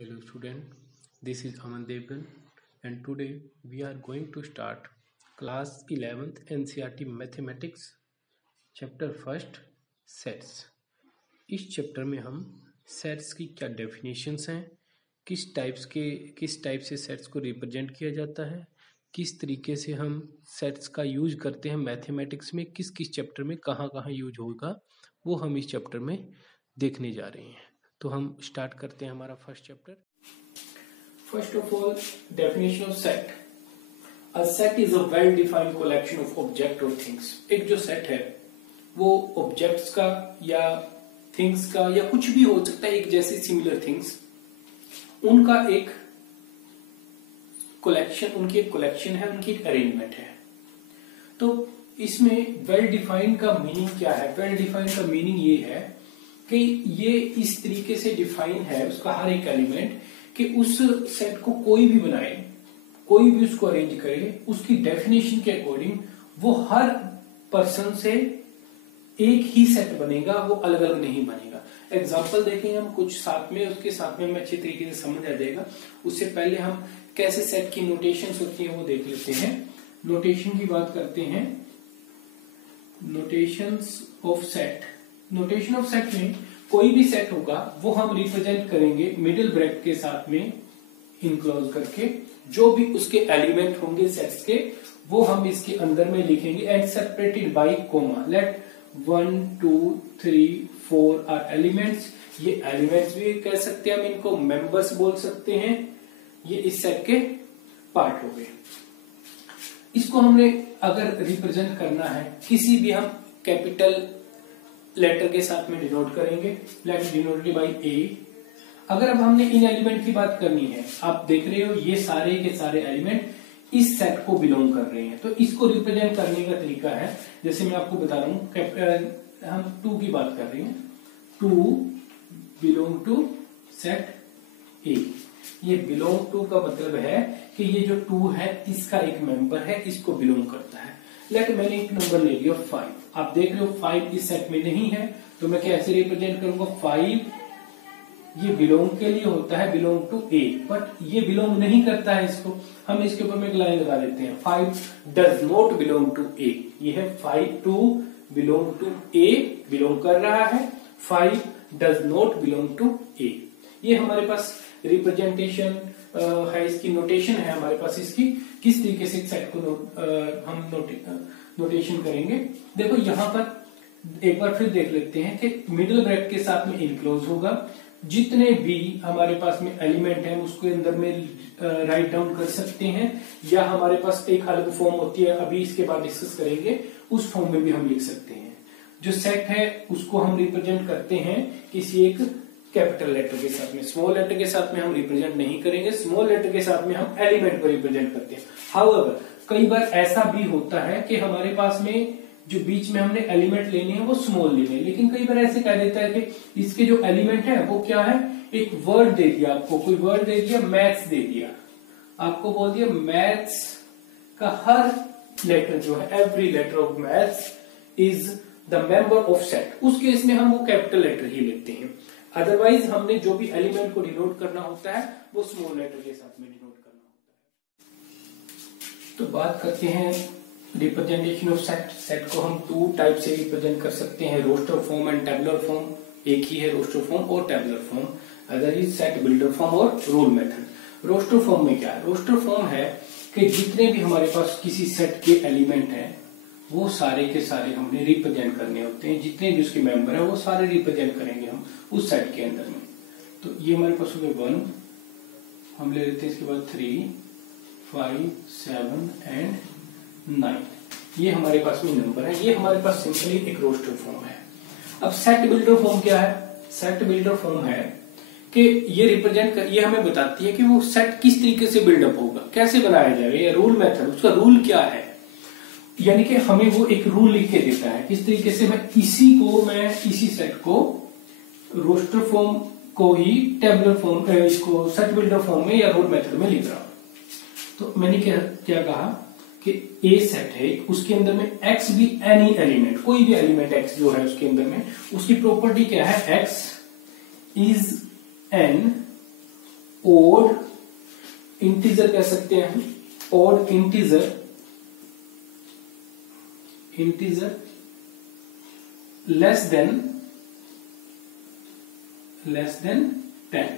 Hello student, this is Aman Devgan and today we are going to start class 11th NCERT Mathematics chapter first sets। इस chapter में हम sets की क्या definitions हैं, किस type से सेट्स को रिप्रेजेंट किया जाता है, किस तरीके से हम सेट्स का यूज करते हैं मैथमेटिक्स में, किस किस चैप्टर में कहाँ कहाँ यूज होगा, वो हम इस चैप्टर में देखने जा रहे हैं। तो हम स्टार्ट करते हैं हमारा first chapter. First of all, definition of set. A set is a well defined collection of object और थिंग्स। एक जो सेट है वो ऑब्जेक्ट्स का या थिंग्स का या कुछ भी हो सकता है, एक जैसे सिमिलर थिंग्स, उनका एक कलेक्शन, उनकी एक कलेक्शन है, उनकी एक अरेंजमेंट है। तो इसमें वेल डिफाइंड का मीनिंग क्या है? वेल डिफाइंड का मीनिंग ये है कि ये इस तरीके से डिफाइन है उसका हर एक एलिमेंट कि उस सेट को कोई भी बनाए, कोई भी उसको अरेंज करे, उसकी डेफिनेशन के अकॉर्डिंग वो हर पर्सन से एक ही सेट बनेगा, वो अलग अलग नहीं बनेगा। एग्जांपल देखेंगे हम कुछ साथ में, उसके साथ में हमें अच्छे तरीके से समझ आ जाएगा। उससे पहले हम कैसे सेट की नोटेशंस होती है वो देख लेते हैं। नोटेशन की बात करते हैं। Notations of set. Notation of set में कोई भी सेट होगा वो हम रिप्रेजेंट करेंगे मिडिल ब्रैकेट के साथ में इनक्लोज करके। जो भी उसके एलिमेंट होंगे सेट्स के वो हम इसके अंदर में लिखेंगे and separated by comma. Let 1 2 3 4 are elements. ये एलिमेंट्स भी कह सकते हैं, हम इनको मेंबर्स बोल सकते हैं। ये इस सेट के पार्ट हो गए। इसको हमने अगर रिप्रेजेंट करना है किसी भी हम कैपिटल लेटर के साथ में डिनोट करेंगे। लेट डिनोटेड बाय ए। अगर अब हमने इन एलिमेंट की बात करनी है, आप देख रहे हो ये सारे के सारे एलिमेंट इस सेट को बिलोंग कर रहे हैं, तो इसको रिप्रेजेंट करने का तरीका है, जैसे मैं आपको बता रहा हूं, हम 2 की बात कर रहे हैं। 2 बिलोंग टू सेट ए। ये बिलोंग टू का मतलब है कि ये जो 2 है इसका एक मेंबर है, इसको बिलोंग करता है। लेट मैंने एक नंबर ले लिया 5। आप देख रहे हो 5 इस सेट में नहीं है, तो मैं कैसे रिप्रेजेंट करूंगा? 5 ये बिलोंग के लिए होता है, बिलोंग टू ए, बट ये बिलोंग नहीं करता है इसको। हम इसके ऊपर में एक लाइन लगा देते हैं, 5 does not belong to A. ये है 5 to belong to A, belong कर रहा है। 5 does not belong to A. ये हमारे पास रिप्रेजेंटेशन है, इसकी नोटेशन है हमारे पास। इसकी किस तरीके से सेट को हम नोटेशन करेंगे। देखो यहाँ पर एक बार फिर देख लेते हैं कि मिडिल ब्रैकेट के साथ में इनक्लोज होगा। जितने भी हमारे पास में एलिमेंट है उसको अंदर में राइट डाउन कर सकते हैं, या हमारे पास एक अलग फॉर्म होती है, अभी इसके बाद डिस्कस करेंगे, उस फॉर्म में भी हम लिख सकते हैं। जो सेट है उसको हम रिप्रेजेंट करते हैं किसी एक कैपिटल लेटर के साथ में। स्मॉल लेटर के साथ में हम रिप्रेजेंट नहीं करेंगे, स्मॉल लेटर के साथ में हम एलिमेंट को रिप्रेजेंट करते हैं। हाउएवर कई बार ऐसा भी होता है कि हमारे पास में जो बीच में हमने एलिमेंट लेने हैं वो स्मॉल लेने हैं, लेकिन कई बार ऐसे कह देता है कि इसके जो एलिमेंट है वो क्या है, एक वर्ड दे दिया आपको, कोई वर्ड दे दिया, मैथ्स दे दिया, आपको बोल दिया मैथ्स का हर लेटर जो है, every letter of maths is the member of set. उस केस में हम वो कैपिटल लेटर ही लेते हैं। अदरवाइज हमने जो भी एलिमेंट को डिनोट करना होता है वो स्मॉल लेटर के साथ में डिनोट करना होता है। तो बात करते हैं रिप्रेजेंटेशन ऑफ सेट। सेट को हम 2 टाइप से रिप्रेजेंट कर सकते हैं, roster form and tabular form. एक ही है रोस्टर फॉर्म और tabular form, other is set builder form और रूल मेथड। रोस्टर फॉर्म में क्या है? रोस्टर फॉर्म है कि जितने भी हमारे पास किसी सेट के एलिमेंट हैं वो सारे के सारे हमने रिप्रेजेंट करने होते हैं, जितने भी उसके मेंबर है वो सारे रिप्रेजेंट करेंगे हम उस सेट के अंदर में। तो ये हमारे पास हो गया 1, हम ले लेते हैं इसके बाद 3 5 7 एंड 9। ये हमारे पास में नंबर है, ये हमारे पास सिंपली एक रोस्टर फॉर्म है। अब सेट बिल्डर फॉर्म क्या है? सेट बिल्डर फॉर्म है कि ये हमें बताती है कि वो सेट किस तरीके से बिल्डअप होगा, कैसे बनाया जाएगा, या रूल मेथड, उसका रूल क्या है। यानी कि हमें वो एक रूल लिख के देता है किस तरीके से मैं इसी सेट को रोस्टर फॉर्म को ही टेबुलर फॉर्म, इसको सेट बिल्डर फॉर्म में या रूल मेथड में लिख रहा हूं। तो मैंने क्या कहा कि ए सेट है, उसके अंदर में एक्स भी एनी एलिमेंट, कोई भी एलिमेंट एक्स जो है उसके अंदर में, उसकी प्रॉपर्टी क्या है? X is an odd integer कह सकते हैं हम, odd integer less than 10,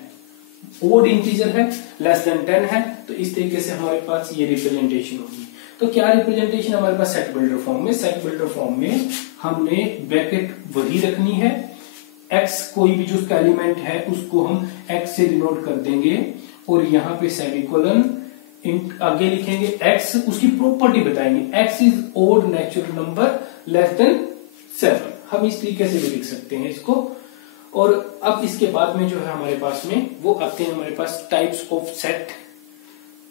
odd integer है, लेस देन 10 है, तो इस तरीके से हमारे पास ये रिप्रेजेंटेशन होगी। तो क्या रिप्रेजेंटेशन हमारे पास सेट बिल्डर फॉर्म में, सेट बिल्डर फॉर्म में हमने ब्रैकेट वही रखनी है, x कोई भी जो उसका एलिमेंट है उसको हम x से डिनोट कर देंगे और यहाँ पे सेमीकोलन आगे लिखेंगे x, उसकी प्रॉपर्टी बताएंगे, x is odd natural number less than 7, हम इस तरीके से भी लिख सकते हैं इसको। और अब इसके बाद में जो है हमारे पास में वो आते हैं हमारे पास टाइप्स ऑफ सेट,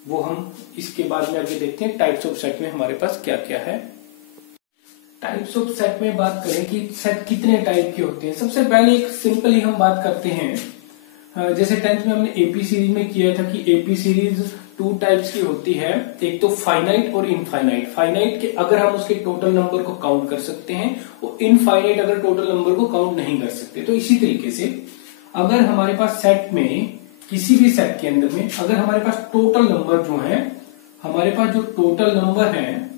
वो हम इसके बाद में आगे देखते हैं टाइप्स ऑफ सेट में हमारे पास क्या क्या है। टाइप्स ऑफ सेट में बात करें कि सेट कितने टाइप के होते हैं, सबसे पहले एक सिंपल ही हम बात करते हैं, जैसे 10th में हमने एपी सीरीज में किया था कि एपी सीरीज 2 टाइप्स की होती है, एक तो फाइनाइट और इनफाइनाइट। फाइनाइट के अगर हम उसके टोटल नंबर को काउंट कर सकते हैं और इनफाइनाइट अगर टोटल नंबर को काउंट नहीं कर सकते। तो इसी तरीके से अगर हमारे पास सेट में किसी भी सेट के अंदर में अगर हमारे पास टोटल नंबर जो है, हमारे पास जो टोटल नंबर है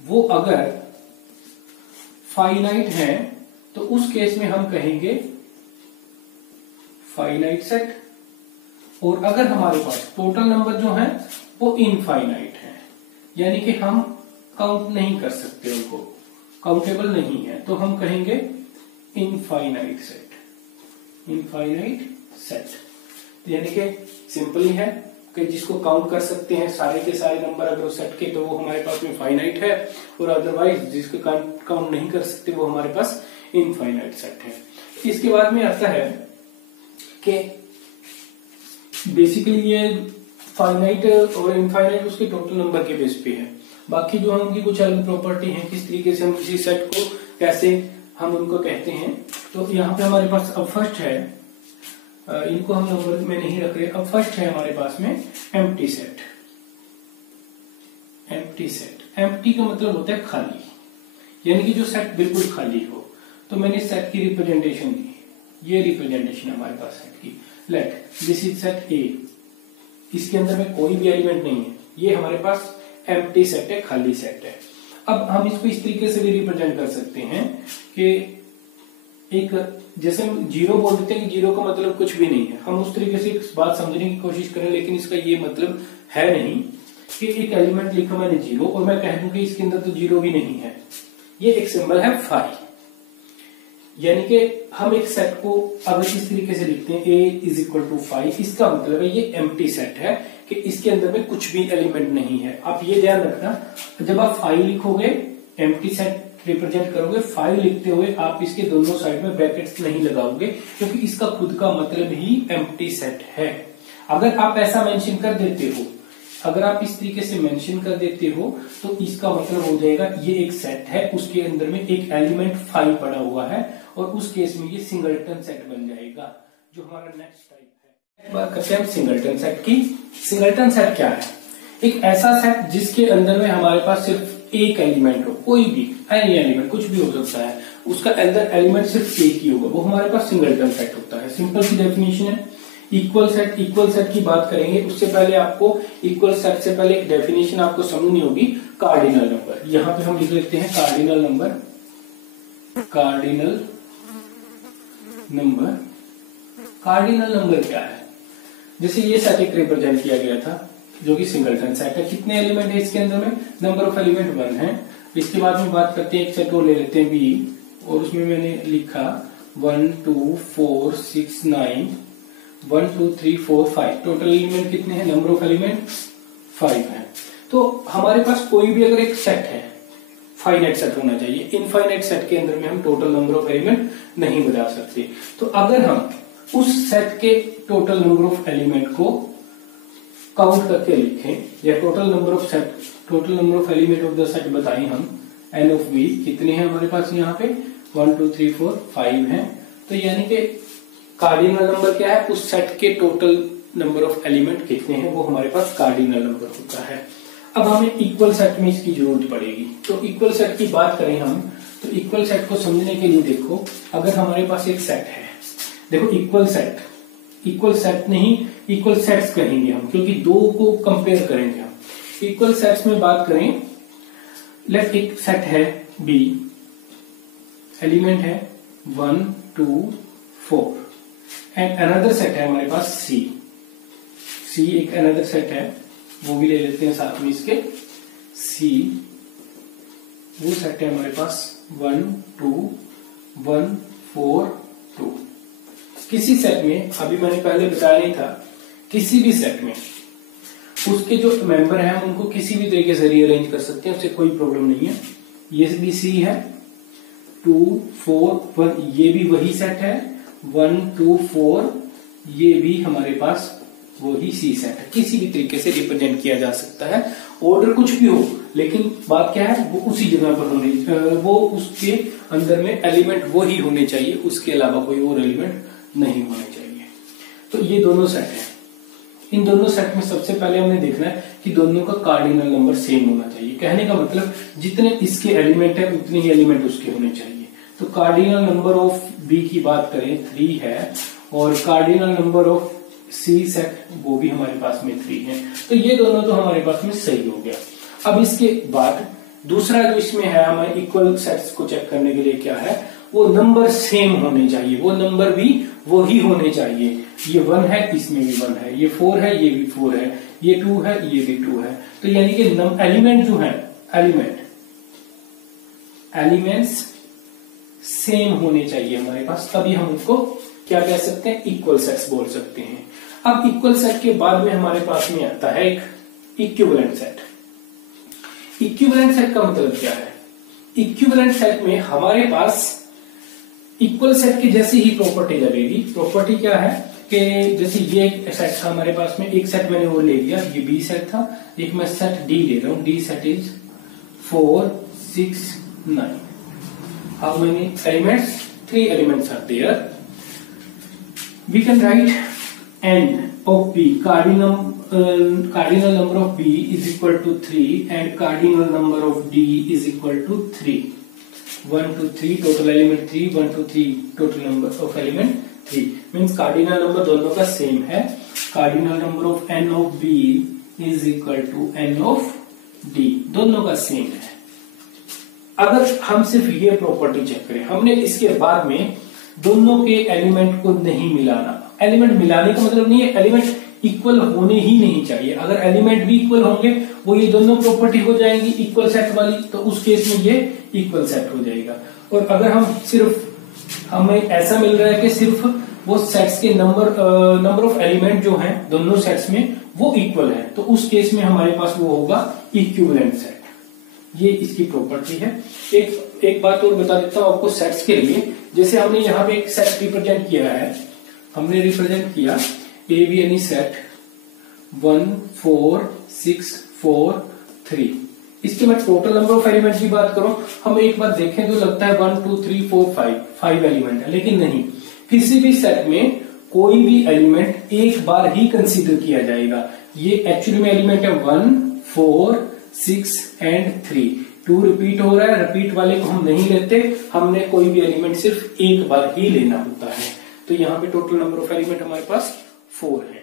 वो अगर फाइनाइट है तो उस केस में हम कहेंगे फाइनाइट सेट, और अगर हमारे पास टोटल नंबर जो है वो इनफाइनाइट है, यानी कि हम काउंट नहीं कर सकते, उनको काउंटेबल नहीं है, तो हम कहेंगे इनफाइनाइट सेट। इनफाइनाइट सेट यानी कि सिंपल ही है कि जिसको काउंट कर सकते हैं सारे के सारे नंबर अगर सेट के, तो वो हमारे पास में फाइनाइट है, और अदरवाइज जिसको काउंट नहीं कर सकते वो हमारे पास इनफाइनाइट सेट है। इसके बाद में आता है कि बेसिकली ये फाइनाइट और इनफाइनाइट उसके टोटल नंबर के बेस पे है, बाकी जो हम उनकी कुछ अलग प्रॉपर्टी है, किस तरीके से हम किसी सेट को कैसे हम उनको कहते हैं। तो यहाँ पे हमारे पास अब फर्स्ट है, इनको हम नंबर में नहीं रख रहे, अब फर्स्ट है हमारे पास में empty set. Empty set, empty का मतलब होता है खाली, यानी कि जो सेट बिल्कुल खाली हो। तो मैंने सेट की रिप्रेजेंटेशन दी, ये रिप्रेजेंटेशन हमारे पास सेट की, लेट दिस इज सेट ए, इसके अंदर में कोई भी एलिमेंट नहीं है, ये हमारे पास एम्प्टी सेट है, खाली सेट है। अब हम इसको इस तरीके से भी रिप्रेजेंट कर सकते हैं कि एक जैसे हम जीरो बोल देते हैं कि जीरो का मतलब कुछ भी नहीं है, हम उस तरीके से इस बात समझने की कोशिश करें, लेकिन इसका ये मतलब है नहीं कि एक एलिमेंट लिखा मैंने जीरो और मैं कह दूं कि इसके अंदर तो जीरो भी नहीं है। ये एक सिंबल है फाई, यानी कि हम एक सेट को अगर इस तरीके से लिखते हैं a इज इक्वल टू 5, इसका मतलब है ये एम्प्टी सेट है कि इसके अंदर में कुछ भी एलिमेंट नहीं है। आप ये ध्यान रखना, जब आप 5 लिखोगे एम्प्टी सेट रिप्रेजेंट करोगे, 5 लिखते हुए आप इसके दोनों साइड में ब्रैकेट्स नहीं लगाओगे, क्योंकि इसका खुद का मतलब ही एम्प्टी सेट है। अगर आप ऐसा मेंशन कर देते हो, अगर आप इस तरीके से मेंशन कर देते हो तो इसका मतलब हो जाएगा ये एक सेट है, उसके अंदर में एक एलिमेंट 5 पड़ा हुआ है, और उस केस में ये सिंगलटन सेट बन जाएगा, जो हमारा नेक्स्ट टाइप है। बात करते हैं सिंगलटन सेट की। सिंगलटन सेट क्या है? एक ऐसा सेट जिसके अंदर में हमारे पास सिर्फ एक एलिमेंट हो, कोई भी एनी एलिमेंट कुछ भी हो सकता है, उसका अंदर एलिमेंट सिर्फ एक ही होगा, वो हमारे पास सिंगलटन सेट होता है। सिंपल सी डेफिनेशन है। इक्वल सेट, इक्वल सेट की बात करेंगे उससे पहले आपको इक्वल सेट से पहले एक डेफिनेशन आपको समझनी होगी, कार्डिनल नंबर। यहां पे हम लिख लेते हैं cardinal number. Cardinal number, cardinal number क्या है? जैसे ये सेट एक रिप्रेजेंट किया गया था जो कि सिंगलटन सेट है। कितने एलिमेंट है इसके अंदर में? नंबर ऑफ एलिमेंट 1 है। इसके बाद में बात करते हैं एक सेट को ले लेते हैं बी, और उसमें मैंने लिखा 1 2 4 6 9 1 2 3 4 5। टोटल एलिमेंट कितने हैं? नंबर ऑफ एलिमेंट 5 है। तो हमारे पास कोई भी अगर एक सेट है, फाइनाइट सेट होना चाहिए। इनफाइनाइट सेट के अंदर में हम टोटल नंबर ऑफ एलिमेंट नहीं बता सकते। तो अगर हम उस सेट के टोटल नंबर ऑफ एलिमेंट को काउंट करके लिखें, या total number of set, total number of element of the set बताएं हम, एन ऑफ बी कितने हैं हमारे पास यहाँ पे? 1 2 3 4 5 है। तो यानी कि कार्डिनल नंबर क्या है? उस सेट के टोटल नंबर ऑफ एलिमेंट कितने हैं, वो हमारे पास कार्डिनल नंबर होता है। अब हमें इक्वल सेट में इसकी जरूरत पड़ेगी। तो इक्वल सेट की बात करें हम, तो इक्वल सेट को समझने के लिए देखो, अगर हमारे पास एक सेट है, देखो इक्वल सेट, इक्वल सेट नहीं, इक्वल सेट्स कहेंगे हम, क्योंकि दो को कंपेयर करेंगे हम। इक्वल सेट्स में बात करें, लेट एक सेट है बी, एलिमेंट है 1 2 4 एंड अनदर सेट है हमारे पास सी। सी एक अनदर सेट है, वो भी ले लेते हैं साथ में इसके। सी वो सेट है हमारे पास 1 2 1 4 2। किसी सेट में, अभी मैंने पहले बताया नहीं था, किसी भी सेट में उसके जो मेंबर हैं हम उनको किसी भी तरीके से रीअरेंज कर सकते हैं, उससे कोई प्रॉब्लम नहीं है। ये भी सी है 2 4 1, ये भी वही सेट है 1 2 4, ये भी हमारे पास वही सी सेट है। किसी भी तरीके से रिप्रेजेंट किया जा सकता है, ऑर्डर कुछ भी हो, लेकिन बात क्या है, वो उसी जगह पर होने, वो उसके अंदर में एलिमेंट वो ही होने चाहिए, उसके अलावा कोई और एलिमेंट नहीं होने चाहिए। तो ये दोनों सेट है। इन दोनों सेट में सबसे पहले हमने देखना है कि दोनों का कार्डिनल नंबर सेम होना चाहिए। कहने का मतलब जितने इसके एलिमेंट है उतने ही एलिमेंट उसके होने चाहिए। तो कार्डिनल नंबर ऑफ बी की बात करें 3 है, और cardinal number of C set वो भी हमारे पास में 3 है। तो ये दोनों तो हमारे पास में सही हो गया। अब इसके बाद दूसरा जो इसमें है हमारे इक्वल सेट्स को चेक करने के लिए क्या है, वो नंबर सेम होने चाहिए, वो नंबर भी वो ही होने चाहिए। ये 1 है, इसमें भी 1 है, ये 4 है, ये भी 4 है, ये 2 है, ये भी 2 है। तो यानी कि एलिमेंट जो है, एलिमेंट्स सेम होने चाहिए हमारे पास, तभी हम उसको क्या कह सकते हैं, इक्वल सेट्स बोल सकते हैं। अब इक्वल सेट के बाद में हमारे पास में आता है एक इक्विवेलेंट सेट। इक्विवेलेंट सेट का मतलब क्या है, इक्विवेलेंट सेट में हमारे पास इक्वल सेट की जैसी ही प्रॉपर्टी लगेगी। प्रॉपर्टी क्या है कि जैसे ये एक सेट था हमारे पास में, एक सेट मैंने और ले लिया, ये बी सेट था, एक मैं सेट डी ले रहा हूं, D set is 4 6 9। How many elements, 3 elements are there. We can write n of b, cardinal number of b is equal to 3 and cardinal number of d is equal to 3। 1 2 3 total element 3, 1 2 3 total number of element 3, means cardinal number दोनों का same है। cardinal number of n of b is equal to n of d, दोनों का same है। अगर हम सिर्फ ये प्रॉपर्टी चेक करें, हमने इसके बाद में दोनों के एलिमेंट को नहीं मिलाना। एलिमेंट मिलाने का मतलब नहीं है एलिमेंट इक्वल होने ही नहीं चाहिए। अगर एलिमेंट भी इक्वल होंगे, वो ये दोनों प्रॉपर्टी हो जाएंगी इक्वल सेट वाली, तो उस केस में ये इक्वल सेट हो जाएगा। और अगर हम सिर्फ, हमें ऐसा मिल रहा है कि सिर्फ वो सेट्स के नंबर ऑफ एलिमेंट जो हैं दोनों सेट्स में वो इक्वल है, तो उस केस में हमारे पास वो होगा इक्विवेलेंट सेट। ये इसकी प्रॉपर्टी है। एक बात और बता देता हूं आपको सेट्स के लिए। जैसे हमने यहाँ पे एक सेट रिप्रेजेंट किया है, हमने रिप्रेजेंट किया ए बी एनी सेट 1 4 6 4 3। इसके मैं टोटल नंबर ऑफ एलिमेंट की बात करूं, हम एक बार देखें तो लगता है 1 2 3 4 5 एलिमेंट है, लेकिन नहीं। किसी भी सेट में कोई भी एलिमेंट एक बार ही कंसीडर किया जाएगा। ये एक्चुअली में एलिमेंट है 1 4 6 एंड 3। 2 रिपीट हो रहा है, रिपीट वाले को हम नहीं लेते, हमने कोई भी एलिमेंट सिर्फ एक बार ही लेना होता है। तो यहाँ पे टोटल नंबर ऑफ एलिमेंट हमारे पास 4 है।